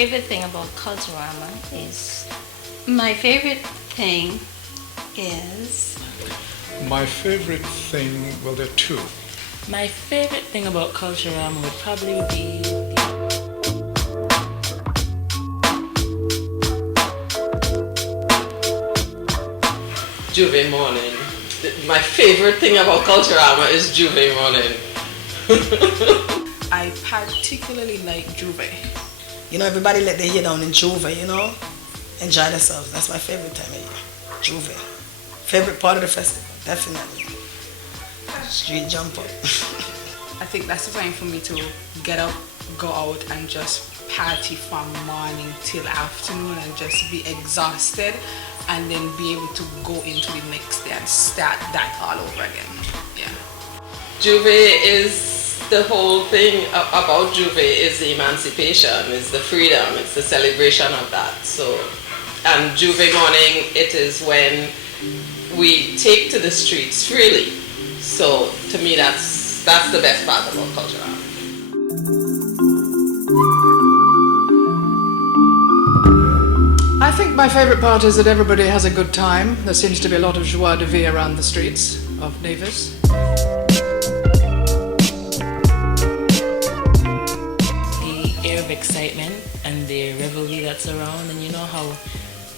favorite thing about Culturama is... My favorite thing is... My favorite thing, well, there are two. My favorite thing about Culturama would probably be... Juve morning. My favorite thing about Culturama is Juve morning. I particularly like Juve. You know, everybody let their hair down in Juve, you know? Enjoy themselves. That's my favorite time of year. Juve. Favorite part of the festival, definitely. Street jump up. I think that's the time for me to get up, go out and just party from morning till afternoon and just be exhausted and then be able to go into the next day and start that all over again. Yeah. Juve is... The whole thing about Juve is the emancipation, is the freedom, it's the celebration of that. So, and Juve morning, it is when we take to the streets freely. So, to me, that's the best part about Culturama. I think my favorite part is that everybody has a good time. There seems to be a lot of joie de vivre around the streets of Nevis. Excitement and the revelry that's around, and you know how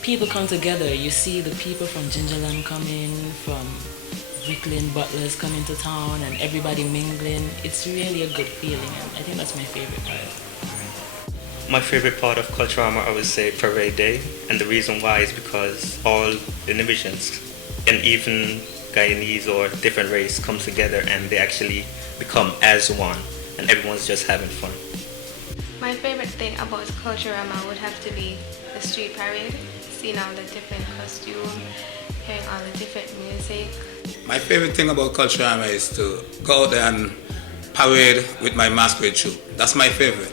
people come together. You see the people from Gingerland coming, from Brooklyn Butlers coming to town, and everybody mingling. It's really a good feeling, and I think that's my favorite part. My favorite part of Culturama, I would say, Parade Day, and the reason why is because all the Nevisians and even Guyanese or different race come together and they actually become as one, and everyone's just having fun. My favorite thing about Culturama would have to be the street parade, seeing all the different costumes, hearing all the different music. My favorite thing about Culturama is to go out there and parade with my masquerade troupe. That's my favorite.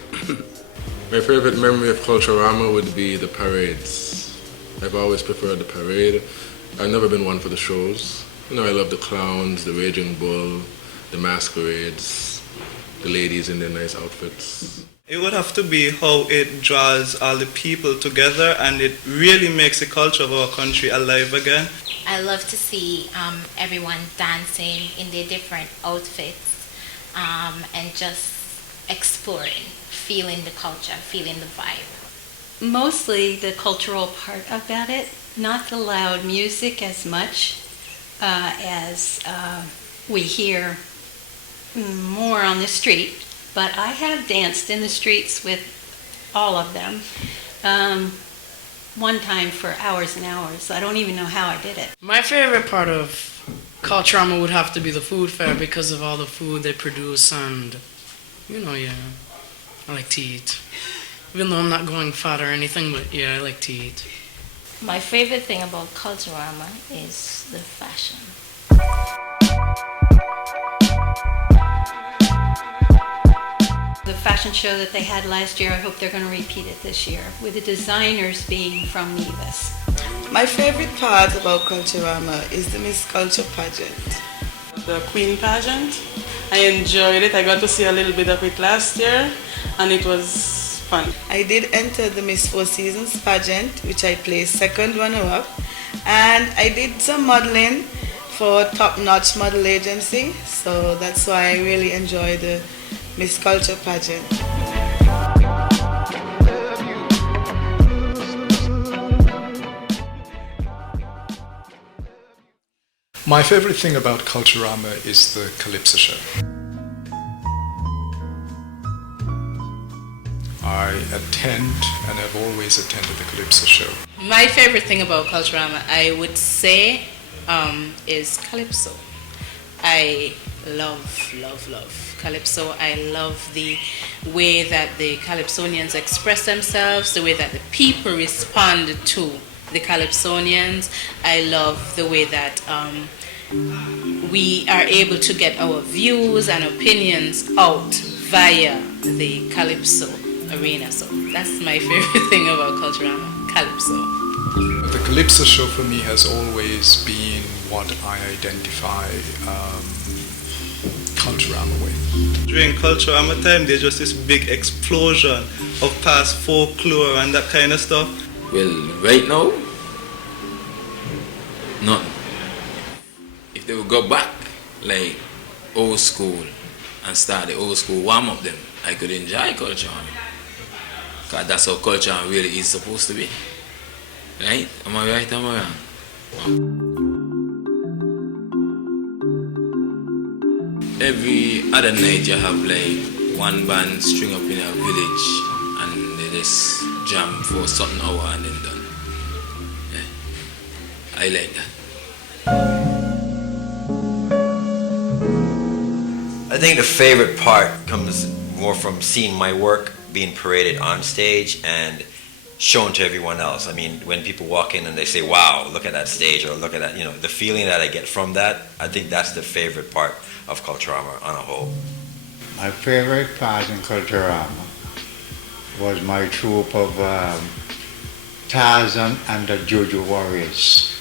My favorite memory of Culturama would be the parades. I've always preferred the parade. I've never been one for the shows. You know, I love the clowns, the raging bull, the masquerades, the ladies in their nice outfits. It would have to be how it draws all the people together, and it really makes the culture of our country alive again. I love to see everyone dancing in their different outfits and just exploring, feeling the culture, feeling the vibe. Mostly the cultural part about it, not the loud music as much as we hear more on the street. But I have danced in the streets with all of them one time for hours and hours. I don't even know how I did it. My favorite part of Culturama would have to be the food fair because of all the food they produce, and, you know, yeah, I like to eat. Even though I'm not going fat or anything, but yeah, I like to eat. My favorite thing about Culturama is the fashion. The fashion show that they had last year, I hope they're going to repeat it this year, with the designers being from Nevis. My favorite part about Culturama is the Miss Culture pageant. The Queen pageant. I enjoyed it. I got to see a little bit of it last year, and it was fun. I did enter the Miss Four Seasons pageant, which I placed second runner-up, and I did some modeling for Top Notch Model Agency, so that's why I really enjoy the Miss Culture pageant. My favorite thing about Culturama is the Calypso show. I attend and have always attended the Calypso show. My favorite thing about Culturama, I would say, is Calypso. I love Calypso. I love the way that the Calypsonians express themselves, the way that the people respond to the Calypsonians. I love the way that we are able to get our views and opinions out via the Calypso arena. So that's my favorite thing about Culturama, Calypso. The Calypso show for me has always been what I identify Culturama with. During Culturama time, there's just this big explosion of past folklore and that kind of stuff. Well, right now, nothing. If they would go back, like old school, and start the old school warm up them, I could enjoy Culturama. Because that's how Culturama really is supposed to be. Right? Am I right? Am I wrong? Every other night you have like one band string up in a village and they just jam for a certain hour and then done. Yeah. I like that. I think the favorite part comes more from seeing my work being paraded on stage and shown to everyone else. I mean, when people walk in and they say, wow, look at that stage, or look at that, the feeling that I get from that, I think that's the favorite part of Culturama on a whole. My favorite part in Culturama was my troupe of Tarzan and the Jojo Warriors.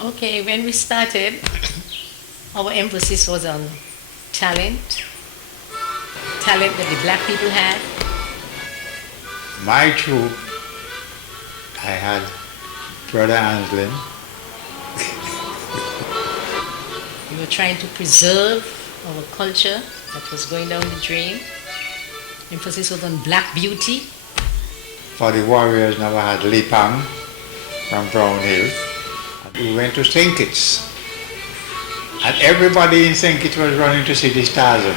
Okay, when we started, our emphasis was on talent that the black people had. My troupe, I had Brother Anslyn. We were trying to preserve our culture that was going down the drain. Emphasis was on black beauty. For the Warriors, now I had Lipang from Brown Hill. We went to St. Kitts. And everybody in St. Kitts was running to see the Tarzan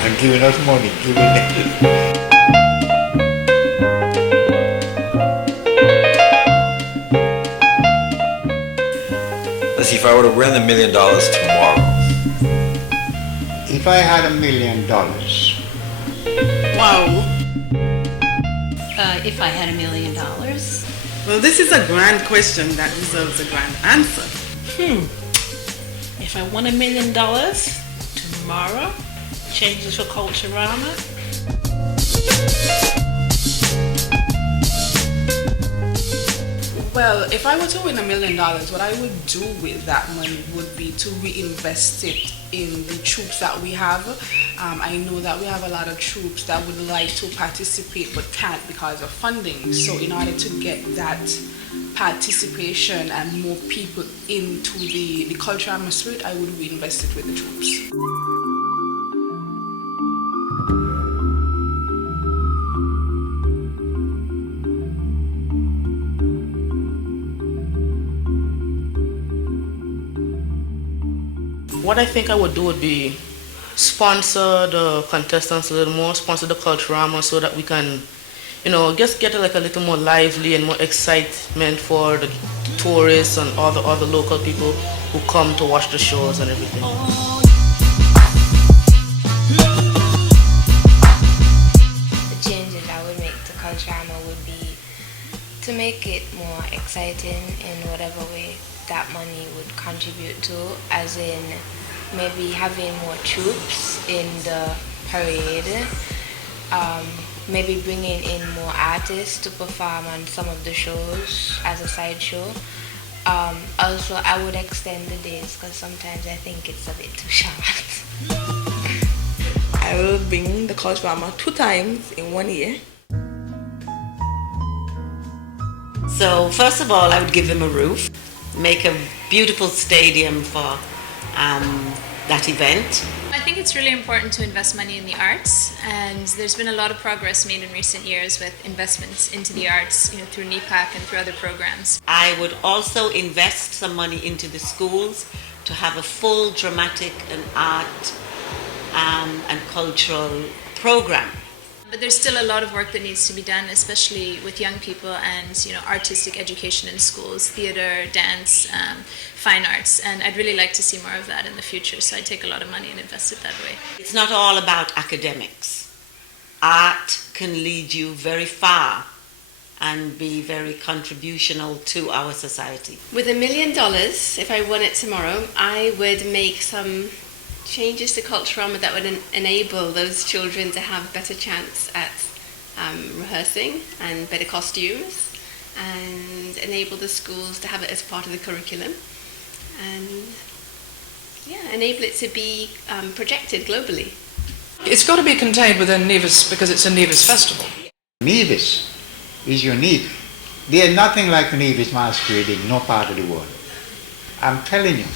and giving us money, Let's see, if I were to win $1 million tomorrow. If I had $1 million. Wow. If I had $1 million. Well, this is a grand question that deserves a grand answer. If I won $1 million tomorrow, changes for Culturama. Well, if I were to win $1 million, what I would do with that money would be to reinvest it in the troops that we have. I know that we have a lot of troops that would like to participate but can't because of funding. So in order to get that participation and more people into the Culturama spirit, I would reinvest it with the troops. What I think I would do would be sponsor the contestants a little more, sponsor the Culturama so that we can, just get like a little more lively and more excitement for the tourists and all the other local people who come to watch the shows and everything. The changes I would make to Culturama would be to make it more exciting in whatever way that money would contribute to, as in maybe having more troops in the parade, maybe bringing in more artists to perform on some of the shows as a sideshow. Also, I would extend the days because sometimes I think it's a bit too short. I will bring the Culturama 2 times in 1 year. So first of all, I would give them a roof, make a beautiful stadium for that event. I think it's really important to invest money in the arts, and there's been a lot of progress made in recent years with investments into the arts, through NEPAC and through other programs. I would also invest some money into the schools to have a full dramatic and art and cultural program. But there's still a lot of work that needs to be done, especially with young people and artistic education in schools, theater, dance, fine arts, and I'd really like to see more of that in the future, so I'd take a lot of money and invest it that way. It's not all about academics. Art can lead you very far and be very contributional to our society. With $1 million, if I won it tomorrow, I would make some changes to Culturama that would enable those children to have better chance at rehearsing and better costumes, and enable the schools to have it as part of the curriculum, and enable it to be projected globally. It's got to be contained within Nevis because it's a Nevis festival. Nevis is unique. There's nothing like Nevis masquerade in no part of the world. I'm telling you,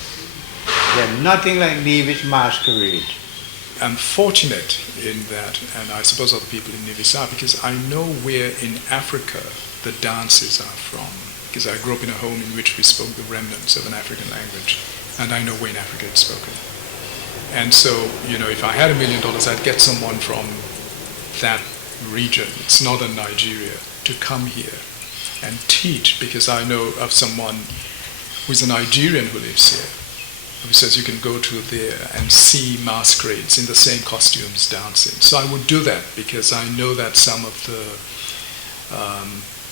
there's nothing like Nevis masquerade. I'm fortunate in that, and I suppose other people in Nevis are, because I know where in Africa the dances are from. Because I grew up in a home in which we spoke the remnants of an African language, and I know where in Africa it's spoken. And so, if I had $1 million, I'd get someone from that region, it's northern Nigeria, to come here and teach, because I know of someone who's a Nigerian who lives here, who says you can go to there and see masquerades in the same costumes dancing. So I would do that because I know that some of the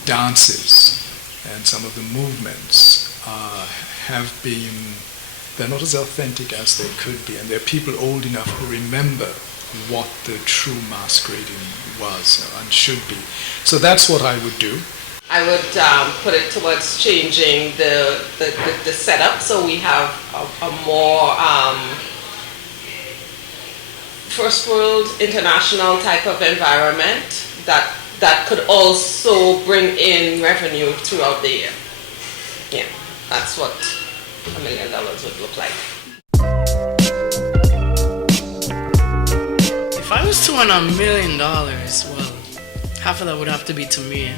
dances and some of the movements have been, they're not as authentic as they could be, and there are people old enough who remember what the true masquerading was and should be. So that's what I would do. I would put it towards changing the setup so we have a more first world international type of environment that could also bring in revenue throughout the year. Yeah, that's what $1 million would look like. If I was to win $1 million, well, half of that would have to be to me.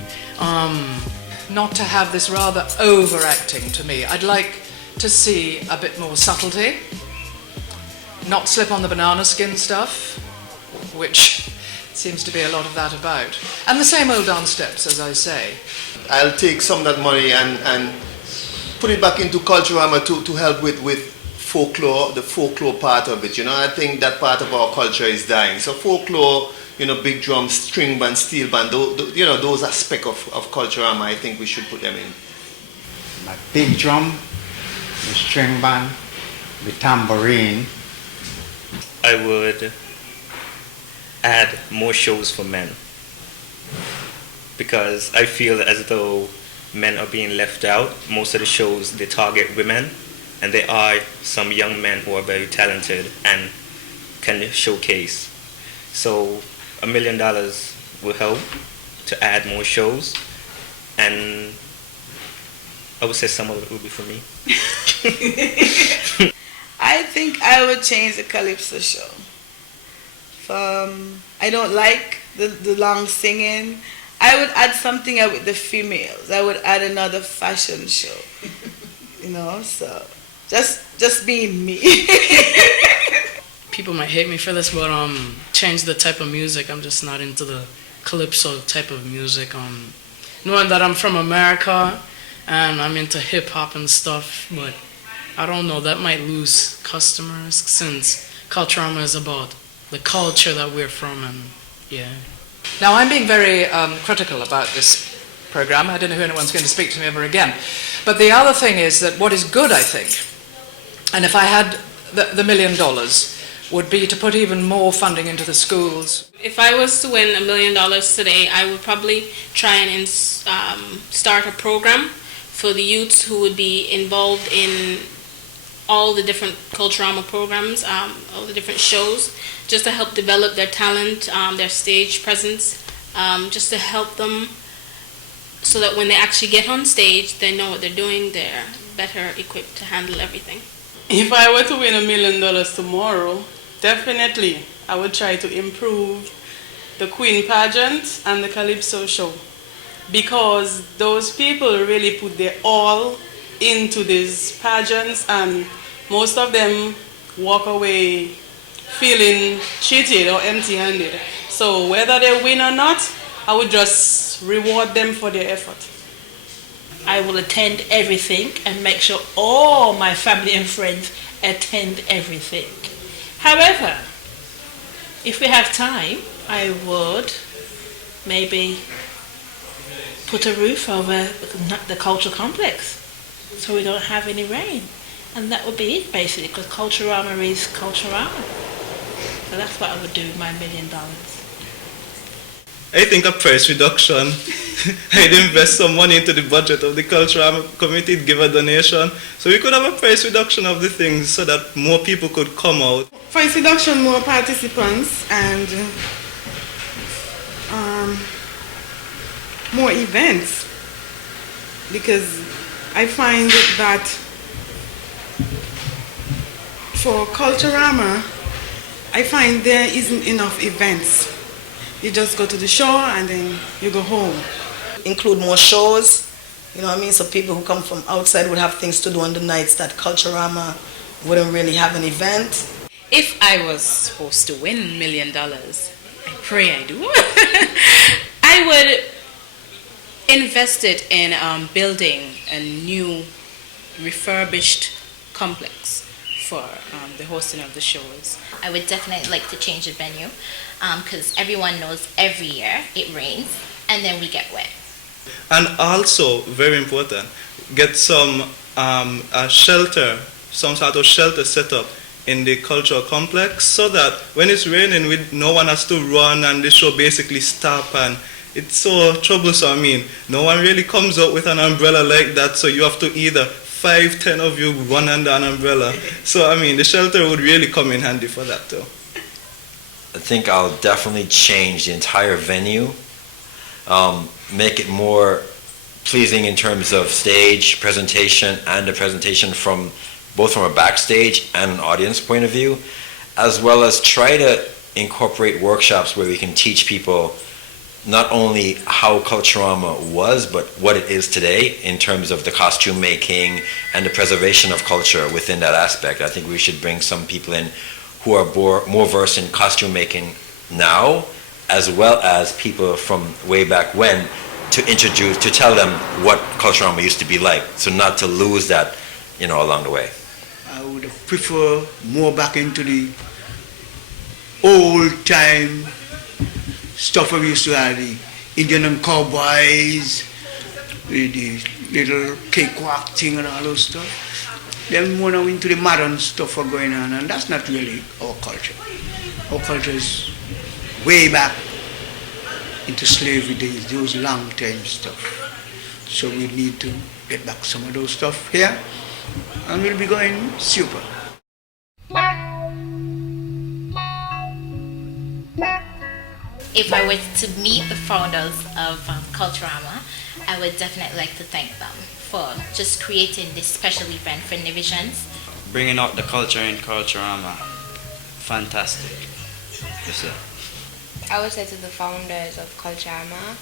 Not to have this rather overacting to me. I'd like to see a bit more subtlety, not slip on the banana skin stuff, which seems to be a lot of that about. And the same old dance steps, as I say. I'll take some of that money and put it back into Culturama to help with folklore, the folklore part of it. I think that part of our culture is dying. So folklore, big drum, string band, steel band, those aspects of Culturama, I think we should put them in. My big drum, the string band, the tambourine. I would add more shows for men, because I feel as though men are being left out. Most of the shows, they target women, and there are some young men who are very talented and can showcase. So $1 million will help to add more shows, and I would say some of it will be for me. I think I would change the Calypso show. I don't like the long singing. I would add something with the females. I would add another fashion show. So just being me. People might hate me for this, but change the type of music. I'm just not into the calypso type of music. Knowing that I'm from America and I'm into hip hop and stuff, but I don't know, that might lose customers since Culturama is about the culture that we're from, and yeah. Now, I'm being very critical about this program. I don't know if anyone's going to speak to me ever again. But the other thing is that what is good, I think, and if I had the $1 million, would be to put even more funding into the schools. If I was to win $1 million today, I would probably try and start a program for the youths who would be involved in all the different Culturama programs, all the different shows, just to help develop their talent, their stage presence, just to help them so that when they actually get on stage, they know what they're doing, they're better equipped to handle everything. If I were to win $1 million tomorrow, definitely I would try to improve the Queen pageant and the Calypso show, because those people really put their all into these pageants, and most of them walk away feeling cheated or empty-handed. So whether they win or not, I would just reward them for their effort. I will attend everything and make sure all my family and friends attend everything. However, if we have time, I would maybe put a roof over the cultural complex so we don't have any rain. And that would be it, basically, because Culturama is Culturama. So that's what I would do with my $1 million. I think a price reduction. I'd invest some money into the budget of the Culturama committee, give a donation. So we could have a price reduction of the things so that more people could come out. Price reduction, more participants, and more events. Because I find that for Culturama, I find there isn't enough events. You just go to the show and then you go home. Include more shows, you know what I mean? So people who come from outside would have things to do on the nights that Culturama wouldn't really have an event. If I was supposed to win $1 million, I pray I do, I would invest it in building a new refurbished complex for the hosting of the shows. I would definitely like to change the venue because everyone knows every year it rains and then we get wet. And also, very important, get some shelter, some sort of shelter set up in the cultural complex so that when it's raining, no one has to run and the show basically stop, and it's so troublesome. I mean, no one really comes out with an umbrella like that, so you have to either 5-10 of you run under an umbrella. So I mean, the shelter would really come in handy for that too. I think I'll definitely change the entire venue, make it more pleasing in terms of stage presentation and the presentation from both from a backstage and an audience point of view, as well as try to incorporate workshops where we can teach people not only how Culturama was, but what it is today in terms of the costume making and the preservation of culture within that aspect. I think we should bring some people in who are more versed in costume making now, as well as people from way back when, to tell them what Culturama used to be like, so not to lose that, along the way. I would prefer more back into the old time stuff we used to have, the Indian and cowboys, the little cakewalk thing and all those stuff. Then more now into the modern stuff are going on, and that's not really our culture. Our culture is way back into slavery days, those long time stuff. So we need to get back some of those stuff here, and we'll be going super. If I were to meet the founders of Culturama, I would definitely like to thank them for just creating this special event for Nevisians. Bringing out the culture in Culturama. Fantastic. Yes, sir. I would say to the founders of Culturama,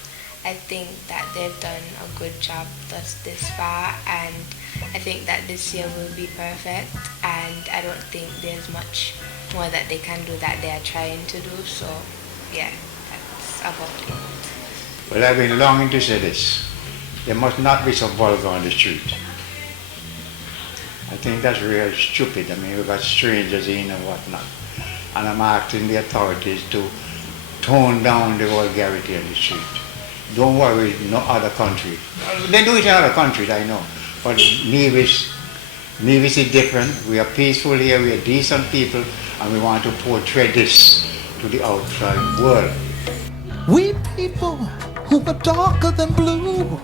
I think that they've done a good job this far, and I think that this year will be perfect, and I don't think there's much more that they can do that they are trying to do, so yeah, that's about it. Well, I've been longing to say this. There must not be so vulgar on the street. I think that's real stupid. I mean, we've got strangers in and whatnot. And I'm asking the authorities to tone down the vulgarity on the street. Don't worry, no other country. They do it in other countries, I know. But Nevis is different. We are peaceful here, we are decent people, and we want to portray this to the outside world. We people who are darker than blue.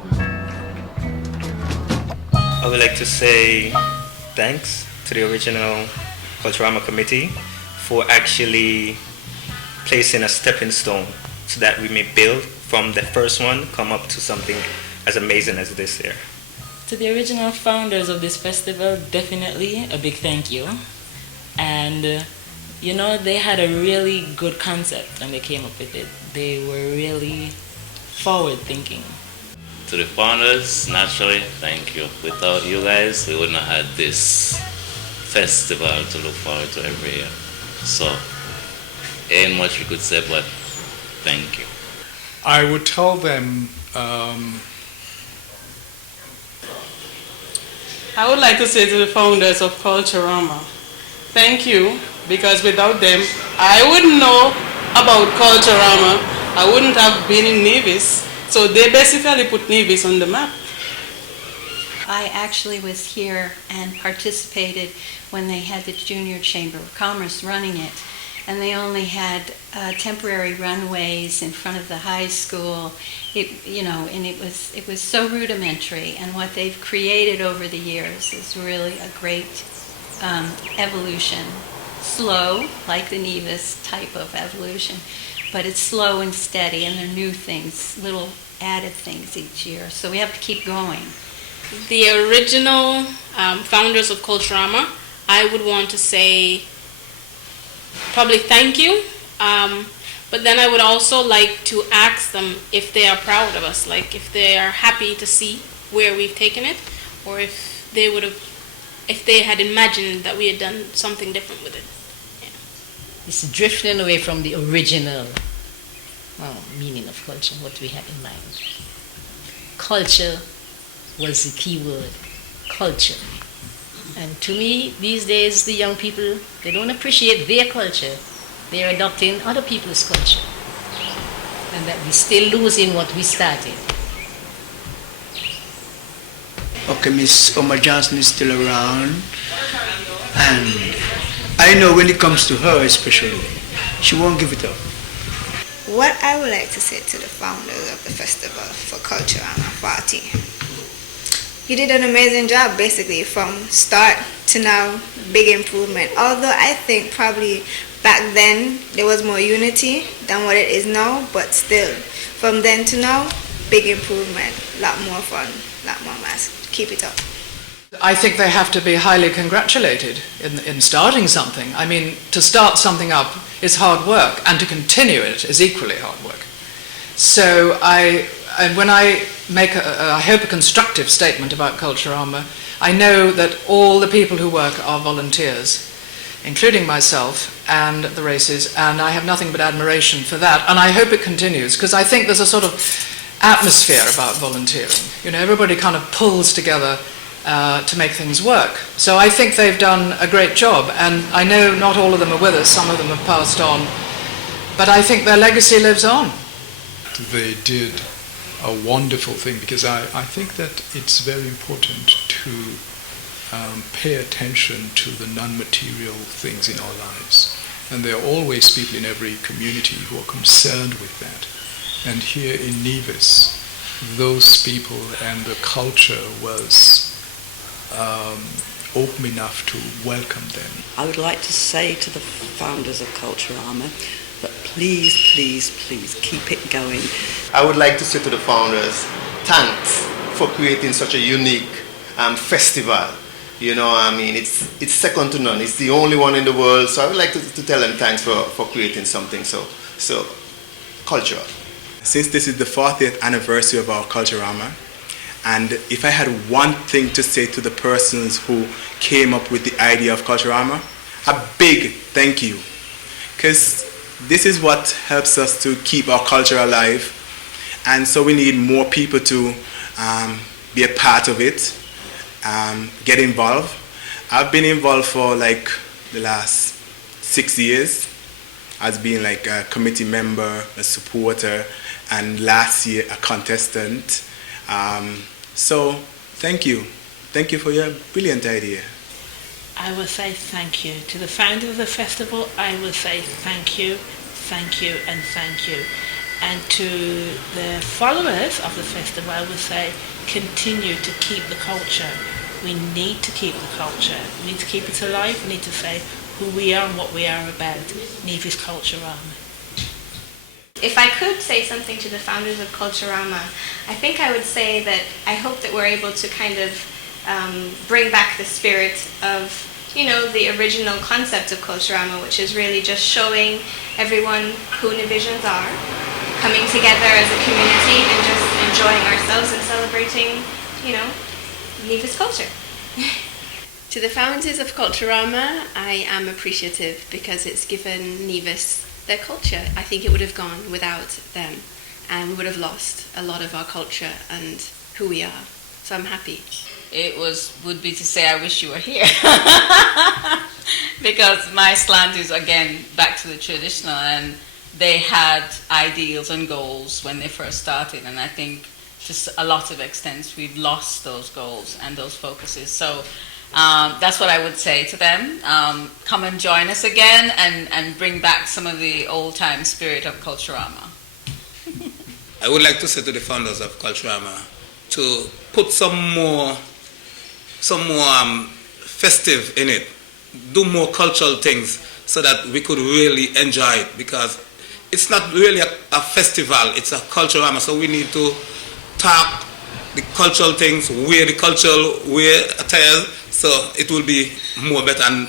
I would like to say thanks to the original Culturama committee for actually placing a stepping stone so that we may build from the first one, come up to something as amazing as this here. To the original founders of this festival, definitely a big thank you. And they had a really good concept when they came up with it. They were really forward thinking. To the founders, naturally, thank you. Without you guys, we wouldn't have had this festival to look forward to every year. So, ain't much we could say, but thank you. I would tell them, I would like to say to the founders of Culturama, thank you, because without them, I wouldn't know about Culturama. I wouldn't have been in Nevis. So they basically put Nevis on the map. I actually was here and participated when they had the Junior Chamber of Commerce running it. and they only had temporary runways in front of the high school. And it was so rudimentary. And what they've created over the years is really a great evolution. Slow, like the Nevis type of evolution, but it's slow and steady, and there are new things, little added things each year. So we have to keep going. The original founders of Culturama, I would want to say probably thank you, but then I would also like to ask them if they are proud of us, like if they are happy to see where we've taken it, or if they had imagined that we had done something different with it. It's drifting away from the original meaning of culture, what we had in mind. Culture was the key word, culture. And to me, these days, the young people, they don't appreciate their culture. They're adopting other people's culture. And that we're still losing what we started. Okay, Miss Oma Johnson is still around. And I know when it comes to her especially, she won't give it up. What I would like to say to the founders of the festival for Culturama Party, you did an amazing job basically from start to now, big improvement. Although I think probably back then there was more unity than what it is now, but still, from then to now, big improvement, a lot more fun, a lot more mass. Keep it up. I think they have to be highly congratulated in starting something. I mean, to start something up is hard work, and to continue it is equally hard work. So when I make, I hope, a constructive statement about Culturama, I know that all the people who work are volunteers, including myself and the races, and I have nothing but admiration for that, and I hope it continues, because I think there's a sort of atmosphere about volunteering. You know, everybody kind of pulls together to make things work. So I think they've done a great job, and I know not all of them are with us, some of them have passed on, but I think their legacy lives on. They did a wonderful thing, because I think that it's very important to pay attention to the non-material things in our lives. And there are always people in every community who are concerned with that. And here in Nevis, those people and the culture was open enough to welcome them. I would like to say to the founders of Culturama that please, please, please keep it going. I would like to say to the founders, thanks for creating such a unique festival. You know, I mean, it's second to none. It's the only one in the world. So I would like to tell them thanks for creating something so cultural. Since this is the 40th anniversary of our Culturama, and if I had one thing to say to the persons who came up with the idea of Culturama, a big thank you. Because this is what helps us to keep our culture alive. And so we need more people to be a part of it, get involved. I've been involved for like the last 6 years as being like a committee member, a supporter, and last year a contestant. So thank you. Thank you for your brilliant idea. I will say thank you. To the founder of the festival, I will say thank you, and thank you. And to the followers of the festival, I will say continue to keep the culture. We need to keep the culture. We need to keep it alive. We need to say who we are and what we are about. Nevis Culturama. If I could say something to the founders of Culturama, I think I would say that I hope that we're able to kind of bring back the spirit of, you know, the original concept of Culturama, which is really just showing everyone who Nevisians are, coming together as a community and just enjoying ourselves and celebrating, you know, Nevis culture. To the founders of Culturama, I am appreciative because it's given Nevis their culture. I think it would have gone without them, and we would have lost a lot of our culture and who we are. So I'm happy. It would be to say I wish you were here. Because my slant is, again, back to the traditional, and they had ideals and goals when they first started, and I think to a lot of extents we've lost those goals and those focuses. So That's what I would say to them. Come and join us again and bring back some of the old-time spirit of Culturama. I would like to say to the founders of Culturama to put some more festive in it, do more cultural things so that we could really enjoy it, because it's not really a festival, it's a Culturama, so we need to talk the cultural things, wear the cultural attire, so it will be more better. And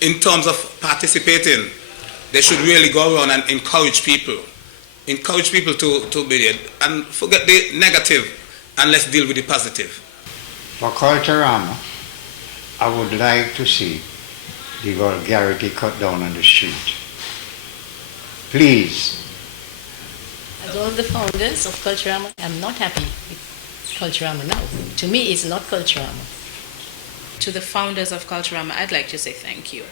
in terms of participating, they should really go around and encourage people to be there and forget the negative and let's deal with the positive. For Culturama, I would like to see the vulgarity cut down on the street. Please. As all the founders of Culturama, I'm not happy with Culturama now. To me, it's not Culturama. To the founders of Culturama, I'd like to say thank you,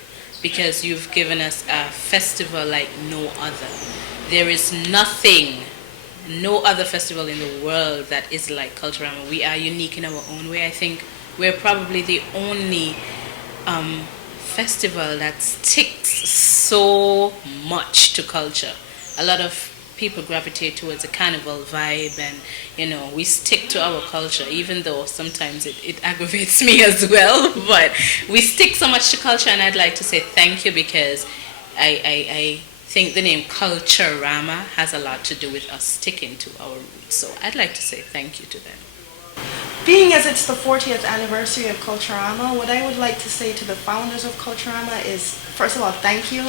because you've given us a festival like no other. There is no other festival in the world that is like Culturama. We are unique in our own way. I think we're probably the only festival that sticks so much to culture. A lot of people gravitate towards a carnival vibe, and we stick to our culture, even though sometimes it aggravates me as well, but we stick so much to culture. And I'd like to say thank you, because I think the name Culturama has a lot to do with us sticking to our roots. So I'd like to say thank you to them. Being as it's the 40th anniversary of Culturama, what I would like to say to the founders of Culturama is, first of all, thank you.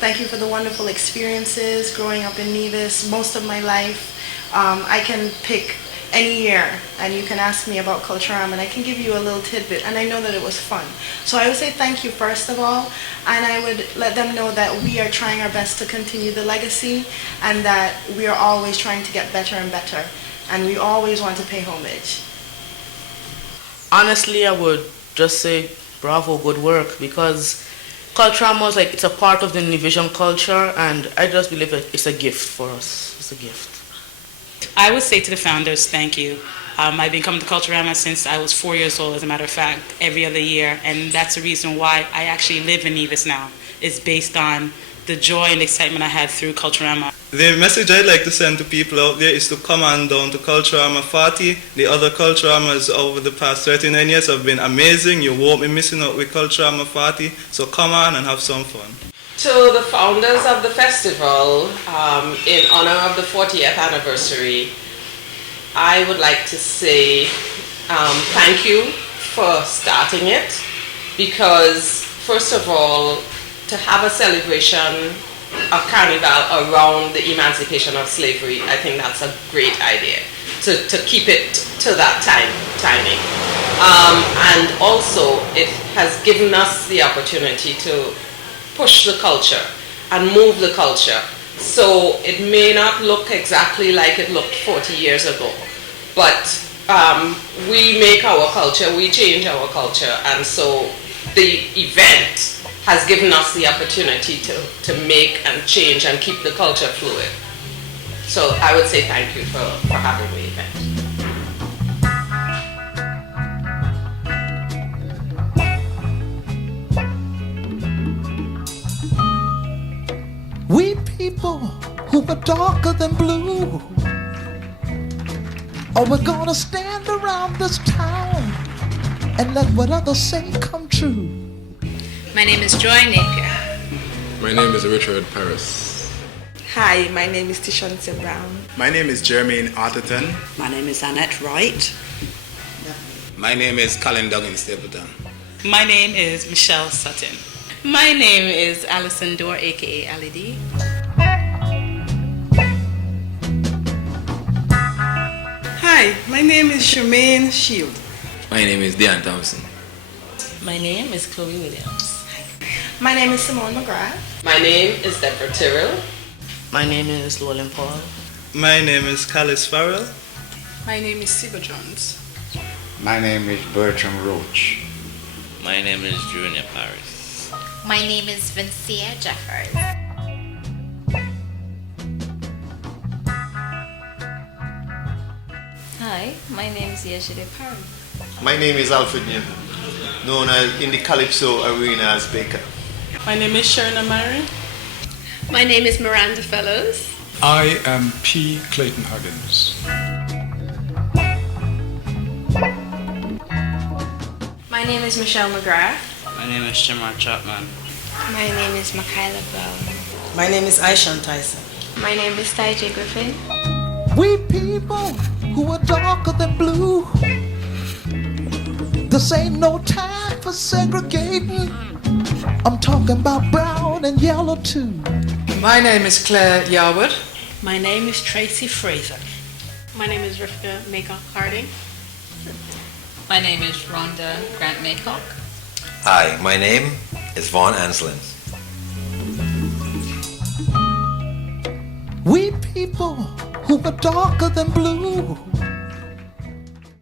Thank you for the wonderful experiences growing up in Nevis most of my life. I can pick any year and you can ask me about Culturama and I can give you a little tidbit, and I know that it was fun. So I would say thank you first of all, and I would let them know that we are trying our best to continue the legacy and that we are always trying to get better and better, and we always want to pay homage. Honestly, I would just say bravo, good work, because Culturama is it's a part of the Nevisian culture, and I just believe that it's a gift for us. It's a gift. I would say to the founders, thank you. I've been coming to Culturama since I was 4 years old, as a matter of fact, every other year, and that's the reason why I actually live in Nevis now. It's based on the joy and excitement I had through Culturama. The message I'd like to send to people out there is to come on down to Culturama 40. The other Culturamas over the past 39 years have been amazing. You won't be missing out with Culturama 40, so come on and have some fun. To the founders of the festival, in honor of the 40th anniversary, I would like to say thank you for starting it, because first of all, to have a celebration of Carnival around the emancipation of slavery, I think that's a great idea, to keep it to that timing. And also, it has given us the opportunity to push the culture and move the culture. So it may not look exactly like it looked 40 years ago, but we make our culture, we change our culture, and so the event has given us the opportunity to make and change and keep the culture fluid. So I would say thank you for having the event. We people who are darker than blue, oh, we're gonna stand around this town and let what others say come true. My name is Joy Napier. My name is Richard Paris. Hi, my name is Tishonte Brown. My name is Jermaine Arterton. My name is Annette Wright. My name is Colin Duggan Stapleton. My name is Michelle Sutton. My name is Alison Dorr, aka Ali D. Hi, my name is Charmaine Shield. My name is Dean Thompson. My name is Chloe Williams. My name is Simone McGrath. My name is Deborah Tyrrell. My name is Llewellyn Paul. My name is Callis Farrell. My name is Siba Jones. My name is Bertram Roach. My name is Junior Paris. My name is Vincia Jeffers. Hi, my name is Yeshide Parry. My name is Alfred Newton, known as in the Calypso arena as Baker. My name is Sharna Murray. My name is Miranda Fellows. I am P. Clayton Huggins. My name is Michelle McGrath. My name is Shamar Chapman. My name is Michaela Brown. My name is Aishan Tyson. My name is Ty J. Griffin. We people who are darker than blue. This ain't no time for segregating. I'm talking about brown and yellow too. My name is Claire Yarwood. My name is Tracy Fraser. My name is Rivka Maycock Harding. My name is Rhonda Grant Maycock. Hi, my name is Vaughn Anslyn. We people who are darker than blue.